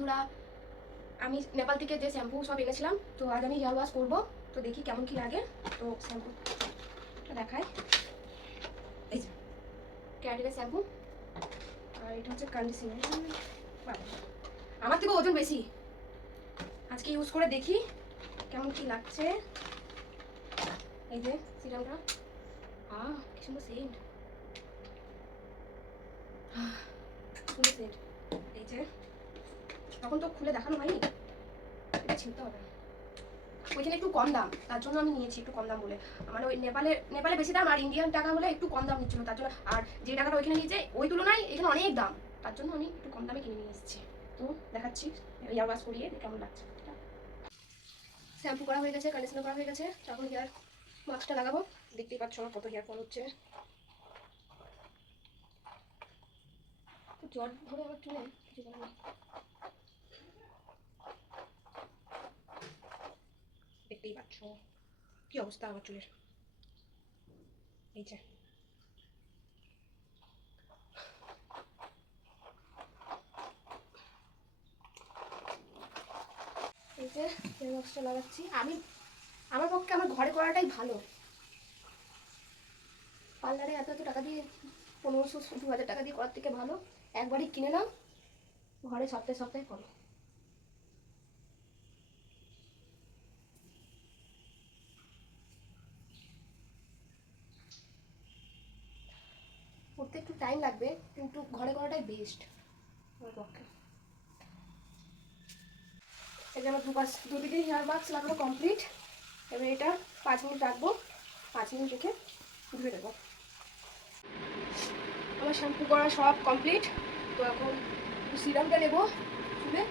বন্ধুরা, আমি নেপাল থেকে যে শ্যাম্পু সব এনেছিলাম, তো আজ আমি হেয়ার ওয়াশ করবো। তো দেখি কেমন কি লাগে। তো শ্যাম্পুটা দেখাই। এই যে ক্যাডেলের শ্যাম্পু, আর এটা হচ্ছে কন্ডিশনার। আমার থেকে ওজন বেশি। আজকে ইউজ করে দেখি কেমন কি লাগছে। এই যে সিরামটা, কি সুন্দর সেন্ট, সুন্দর সেন্ট। এই যে তখন তো খুলে দেখানো হয়নি, এটা ছিনতে হবে। ওইখানে একটু কম দাম, তার জন্য আমি নিয়েছি একটু কম দাম বলে। মানে ওই নেপালে বেশি দাম, আর ইন্ডিয়ান টাকা হলে একটু কম দাম নিচ্ছিল, তার জন্য। আর যে টাকাটা ওইখানে নিয়েছে ওই তুলনায় এখানে অনেক দাম, তার জন্য আমি একটু কম দামে কিনে নিয়ে এসেছি। তো দেখাচ্ছি হেয়ার ওয়াশ করিয়ে কেমন লাগছে। শ্যাম্পু করা হয়ে গেছে, কন্ডিশনার করা হয়ে গেছে, এখন হেয়ার মাস্কটা লাগাবো। দেখতেই পাচ্ছ আমার কত হেয়ার ফল হচ্ছে। জ্বর ধরে আমার চুলে কিছু করার নেই। দেখতেই পাচ্ছ কি অবস্থা আমার চুলের। এই যে এই যে হেয়ার ওয়াশটা লাগাচ্ছি আমি। আমার পক্ষে আমার ঘরে করাটাই ভালো। পার্লারে এত টাকা দিয়ে 1500-2000 টাকা দিয়ে করার থেকে ভালো একবারই কিনে নাও, ঘরে সপ্তাহে সপ্তাহে করো। করতে একটু টাইম লাগবে, কিন্তু ঘরে করাটাই বেস্ট আমার পক্ষে। এই যে আমার দুদিকে হেয়ার মাস্ক লাগানো কমপ্লিট। এবার এটা 5 মিনিট রাখবো, 5 মিনিট রেখে ধুয়ে দেবো। আমার শ্যাম্পু করা সব কমপ্লিট। তো এখন সিরামটা নেবো চুলে।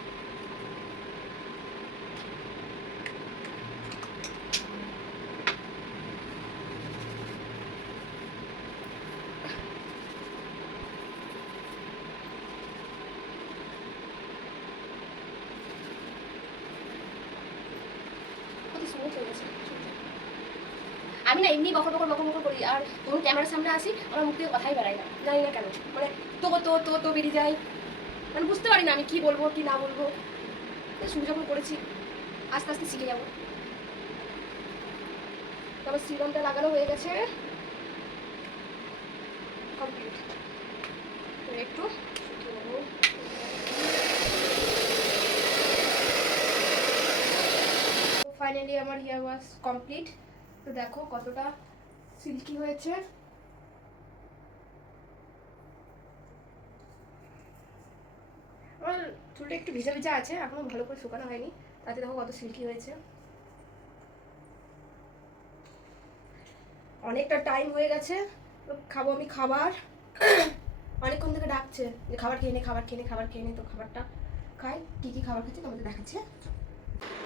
আমি না এমনি বকর বকর করি, আর যখন ক্যামেরার সামনে আসি আমার মুখ থেকে কথাই বেরায় না, জানি না কেন। মানে তো বেরিয়ে যায়, মানে বুঝতে পারি না আমি কি বলবো কি না বলবো। শুরু যখন করেছি আস্তে আস্তে শিখে যাবো। তারপর সিরামটা লাগানো হয়ে গেছে কমপ্লিট। একটু ফাইনালি আমার হেয়ার ওয়াশ কমপ্লিট। তো দেখো কতটা সিল্কি হয়েছে। আমার চুলটা একটু ভিজা ভিজা আছে, এখনো ভালো করে শুকানো হয়নি, তাতে দেখো কত সিল্কি হয়েছে। অনেকটা টাইম হয়ে গেছে, তো খাবো আমি খাবার। অনেকক্ষণ থেকে ডাকছে যে খাবার খেয়ে নে, খাবার খেয়ে নে, খাবার খেয়ে নে। তো খাবারটা খাই। কী কী খাবার খাচ্ছি তোমাদের দেখাচ্ছি।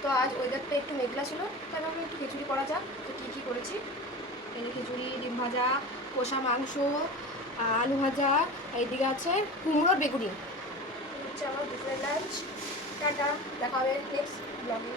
তো আজ ওয়েদারটা একটু মেঘলা ছিল, তাই ভাবলাম একটু খিচুড়ি করা যাক। তো কী কী করেছি, এই খিচুড়ি, ডিম ভাজা, কষা মাংস, আলু ভাজা, এইদিকে আছে কুমড়োর বেগুনি। হচ্ছে আমার দুপুরের লাঞ্চ। টাটা, দেখা হবে নেক্সট ব্লগে।